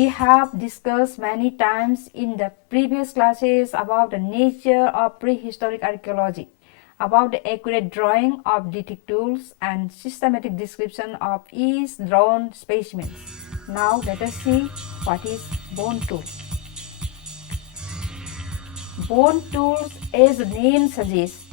We have discussed many times in the previous classes about the nature of prehistoric archaeology, about the accurate drawing of lithic tools and systematic description of each drawn specimens. Now let us see what is bone tool. Bone tools, as the name suggests,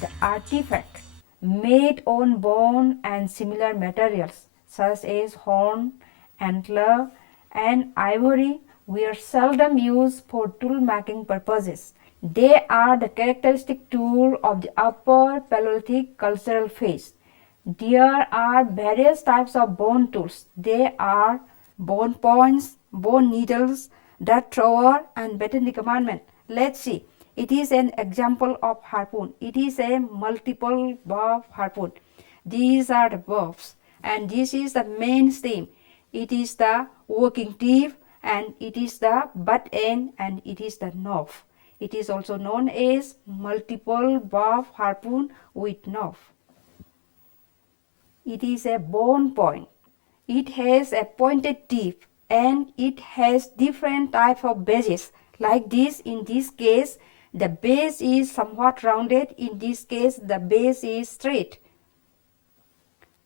the artifact made on bone and similar materials such as horn, antler, and ivory were seldom used for tool making purposes. They are the characteristic tool of the upper Paleolithic cultural phase. There are various types of bone tools. They are bone points, bone needles, dart thrower, and baton de commandment. Let's see. It is an example of harpoon. It is a multiple bob harpoon. These are the bobs, and this is the main stem. It is the working tip, and it is the butt end, and it is the knob. It is also known as multiple bob harpoon with knob. It is a bone point. It has a pointed tip, and it has different types of bases. Like this, in this case, the base is somewhat rounded. In this case, the base is straight.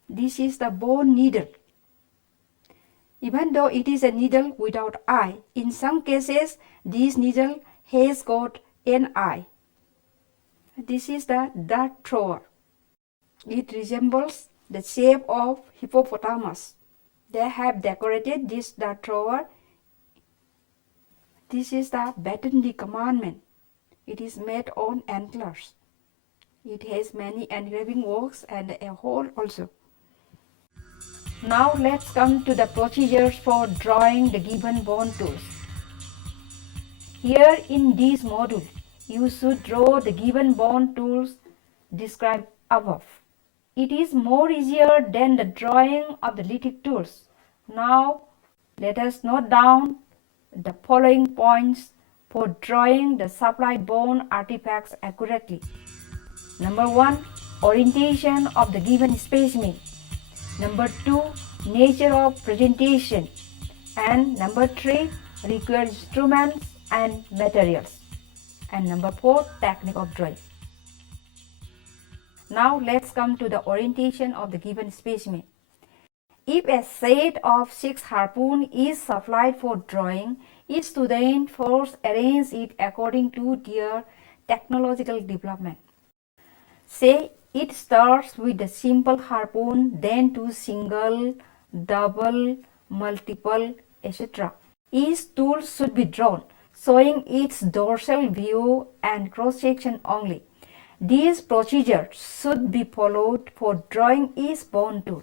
This is the bone needle. Even though it is a needle without eye, in some cases, this needle has got an eye. This is the dart thrower. It resembles the shape of hippopotamus. They have decorated this dart thrower. This is the baton de commandment. It is made on antlers. It has many engraving works and a hole also. Now let's come to the procedures for drawing the given bone tools. Here in this module, you should draw the given bone tools described above. It is more easier than the drawing of the lithic tools. Now let us note down the following points for drawing the supplied bone artifacts accurately. Number 1, orientation of the given specimen. Number 2, nature of presentation. And number 3, required instruments and materials. And number 4, technique of drawing. Now let's come to the orientation of the given specimen. If a set of 6 harpoon is supplied for drawing, each student first arrange it according to their technological development. Say it starts with a simple harpoon, then to single, double, multiple, etc. Each tool should be drawn, showing its dorsal view and cross-section only. These procedures should be followed for drawing each bone tool.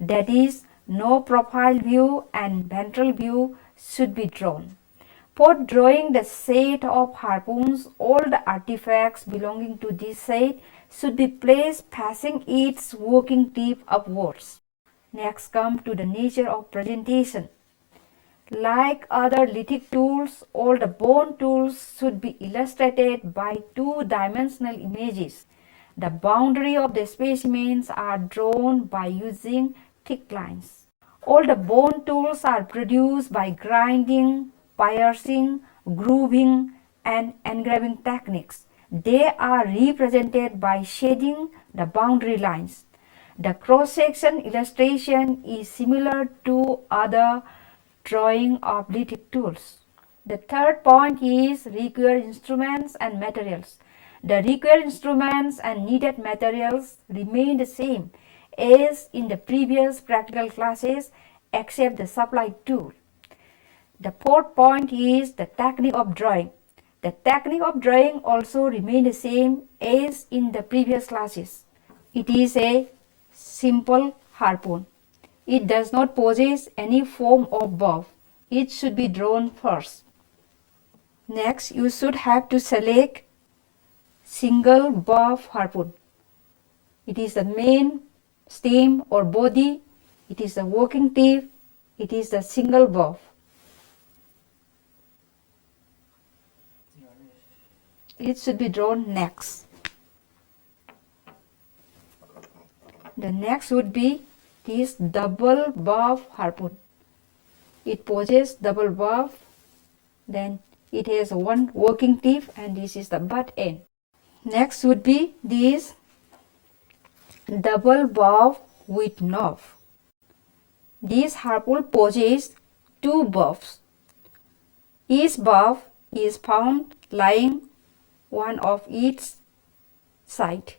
That is, no profile view and ventral view should be drawn. For drawing the set of harpoons, all the artifacts belonging to this set should be placed facing its working tip upwards. Next come to the nature of presentation. Like other lithic tools, all the bone tools should be illustrated by two-dimensional images. The boundary of the specimens are drawn by using thick lines. All the bone tools are produced by grinding, piercing, grooving, and engraving techniques. They are represented by shading the boundary lines. The cross-section illustration is similar to other drawing of lithic tools. The third point is required instruments and materials. The required instruments and needed materials remain the same as in the previous practical classes except the supplied tool. The fourth point is the technique of drawing. The technique of drawing also remains the same as in the previous classes. It is a simple harpoon. It does not possess any form of bob. It should be drawn first. Next, you should have to select single bob harpoon. It is the main stem or body. It is the working tip. It is the single bob. It should be drawn next. The next would be this double bob harpoon. it possesses double valve, then it has one working tip, and this is the butt end. Next would be this double valve with knob. This harpoon possesses two valves. Each valve is found lying one of each side,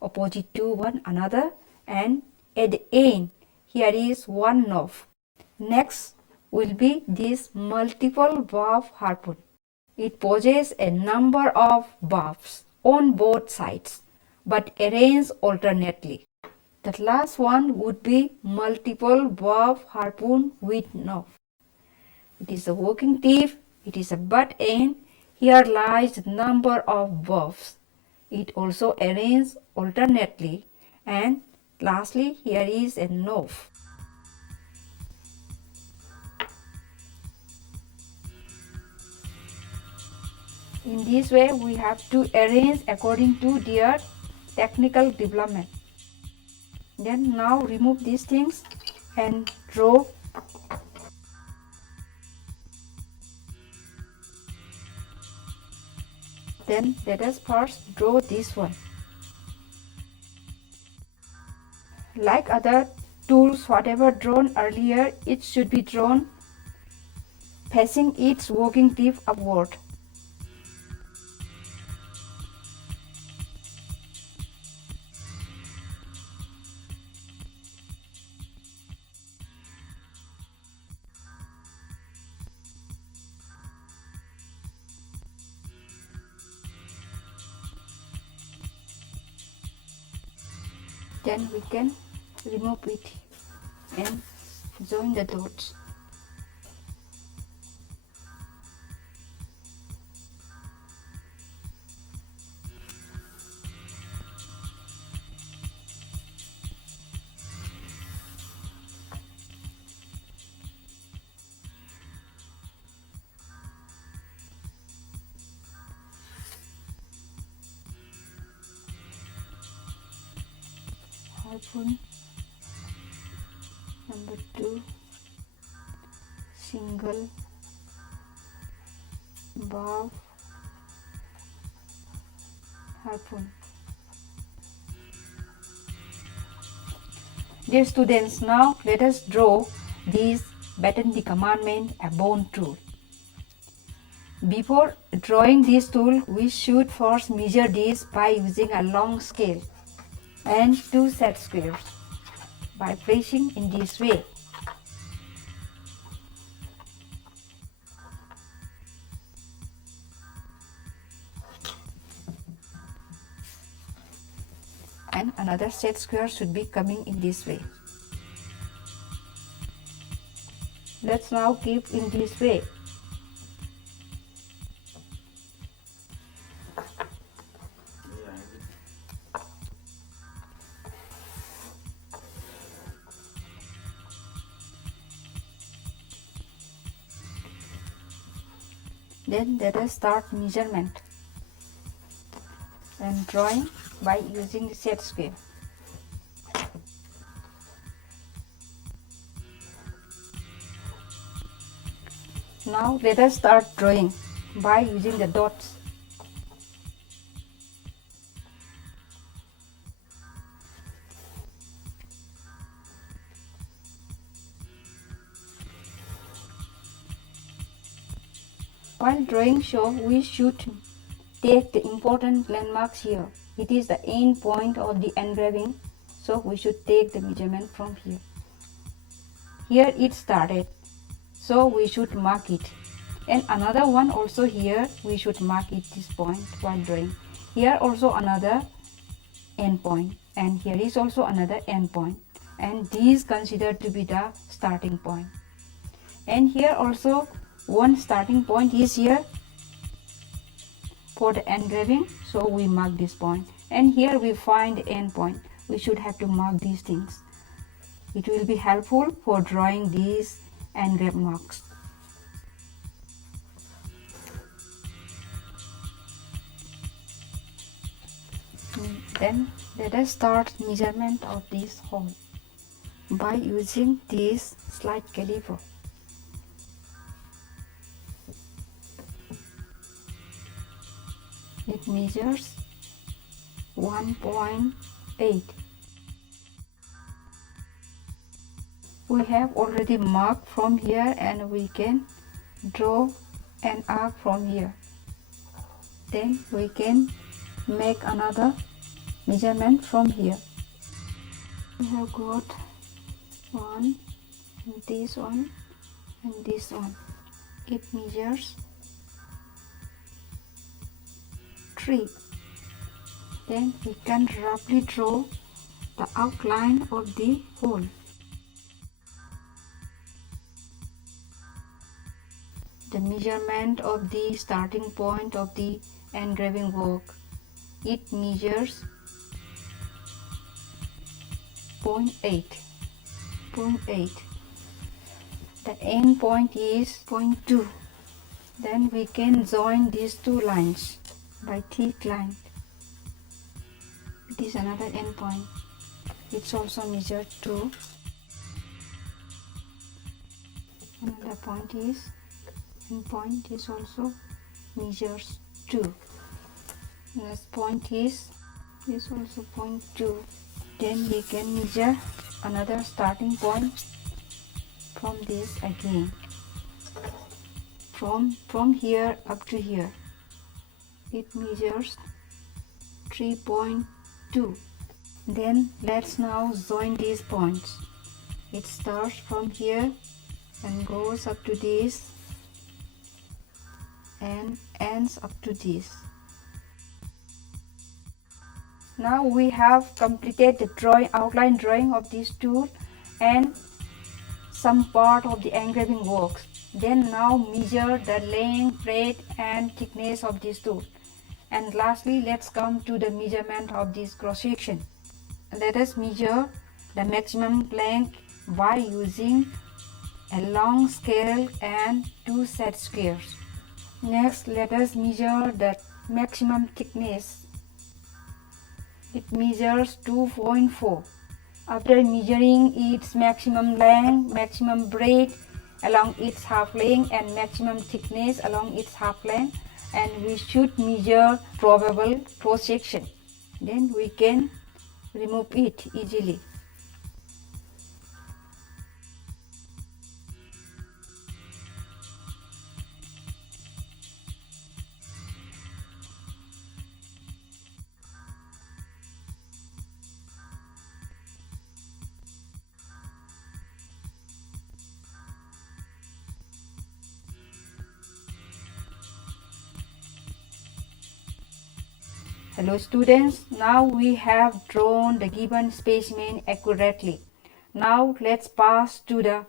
opposite to one another, and at the end here is one knob. Next will be this multiple valve harpoon. It possesses a number of valves on both sides but arranged alternately. The last one would be multiple valve harpoon with knob. It is a working tip, it is a butt end, here lies the number of valves. It also arranges alternately, and lastly here is a knob. In this way we have to arrange according to their technical development. Then now remove these things and draw. Then let us first draw this one. Like other tools, whatever drawn earlier, it should be drawn facing its working tip upward. Then we can remove it and join the dots. Harpoon number 2, single valve harpoon. Dear students, now let us draw this batten the commandment a bone tool. Before drawing this tool, we should first measure this by using a long scale and 2 set squares by placing in this way. And another set square should be coming in this way. Let's now keep in this way. Then let us start measurement and drawing by using the set scale. Now let us start drawing by using the dots. While drawing show, we should take the important landmarks here. It is the end point of the engraving, so we should take the measurement from here. Here it started, so we should mark it. And another one also here, we should mark it this point while drawing. Here also another end point, and here is also another end point, and these considered to be the starting point. And here also one starting point is here for the engraving, so we mark this point. And here we find the end point. We should have to mark these things. It will be helpful for drawing these engrave marks. Then let us start measurement of this hole by using this slide caliper. It measures 1.8. We have already marked from here and we can draw an arc from here. Then we can make another measurement from here. We have got one, and this one, and this one. It measures 3. Then we can roughly draw the outline of the hole. The measurement of the starting point of the engraving work. It measures 0.8. The end point is 0.2. Then we can join these two lines by thick line. It is another end point. It's also measured 2. Another point is end point is also measures 2. Next point is also 0.2. Then we can measure another starting point from this again. From here up to here. It measures 3.2. Then let's now join these points. It starts from here and goes up to this and ends up to this. Now we have completed the outline drawing of this tool and some part of the engraving works. Then now measure the length, breadth and thickness of this tool. And lastly, let's come to the measurement of this cross section. Let us measure the maximum length by using a long scale and 2 set squares. Next, let us measure the maximum thickness. It measures 2.4. After measuring its maximum length, maximum breadth along its half length and maximum thickness along its half length, and we should measure probable cross section. Then we can remove it easily. Hello students, now we have drawn the given specimen accurately. Now let's pass to the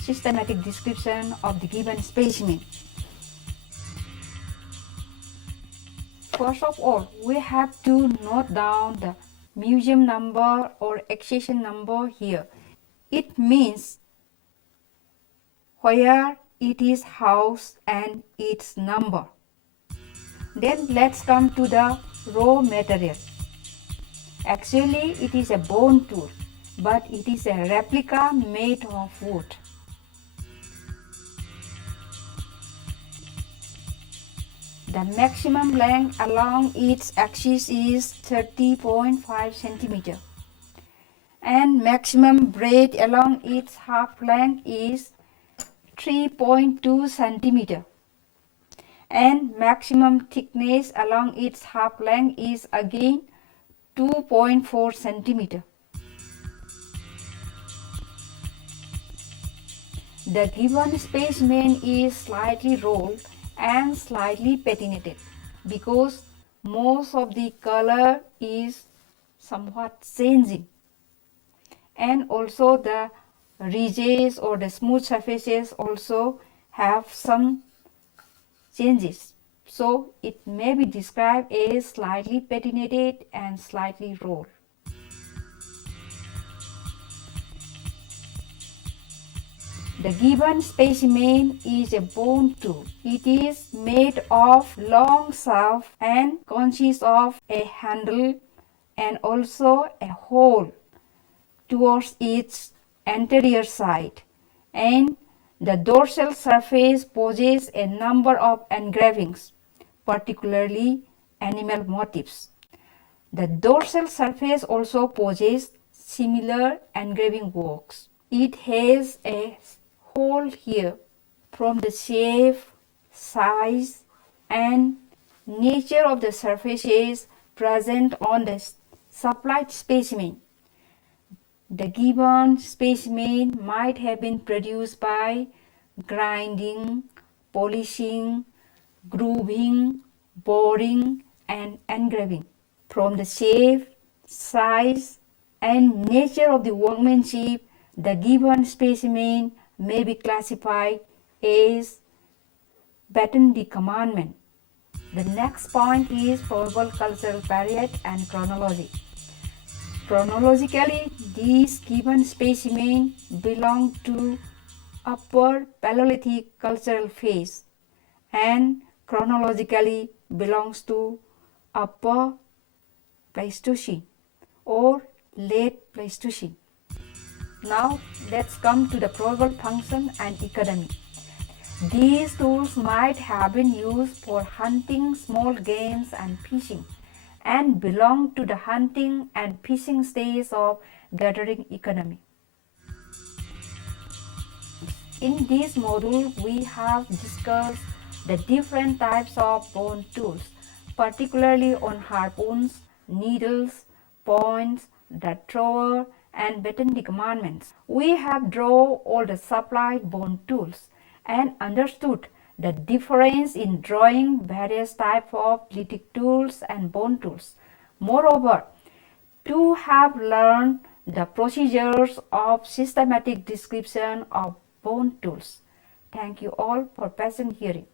systematic description of the given specimen. First of all, we have to note down the museum number or accession number here. It means where it is housed and its number. Then let's come to the raw material. Actually, it is a bone tool, but it is a replica made of wood. The maximum length along its axis is 30.5 cm, and maximum breadth along its half length is 3.2 cm. And maximum thickness along its half length is again 2.4 cm. The given specimen is slightly rolled and slightly patinated because most of the color is somewhat changing, and also the ridges or the smooth surfaces also have some changes, so it may be described as slightly patinated and slightly rolled. The given specimen is a bone tool. It is made of long shaft and consists of a handle and also a hole towards its anterior side, and the dorsal surface possesses a number of engravings. particularly animal motifs. The dorsal surface also possesses similar engraving works. It has a hole here. From the shape, size, and nature of the surfaces present on the supplied specimen, the given specimen might have been produced by grinding, polishing, grooving, boring, and engraving. From the shape, size, and nature of the workmanship, the given specimen may be classified as baton de commandment. The next point is probable cultural period and chronology. Chronologically, these given specimens belong to Upper Paleolithic cultural phase and chronologically belongs to Upper Pleistocene or Late Pleistocene. Now let's come to the probable function and economy. These tools might have been used for hunting small games and fishing and belong to the hunting and fishing stage of gathering economy. In this module, we have discussed the different types of bone tools, particularly on harpoons, needles, points, the thrower, and baton de commandments. We have drawn all the supplied bone tools and understood the difference in drawing various types of lithic tools and bone tools. Moreover, to have learned the procedures of systematic description of bone tools. Thank you all for patient hearing.